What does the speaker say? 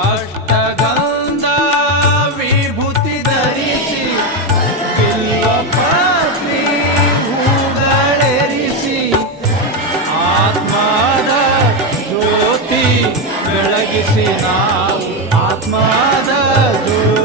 ಅಷ್ಟಗಂಧ ವಿಭೂತಿ ಧರಿಸಿ ಬಿಲ್ವಪತ್ರಿ ಹೂಗಳೆರಿಸಿ ಆತ್ಮದ ಜ್ಯೋತಿ ಬೆಳಗಿಸಿ ನಾವು ಆತ್ಮದ ಜ್ಯೋತಿ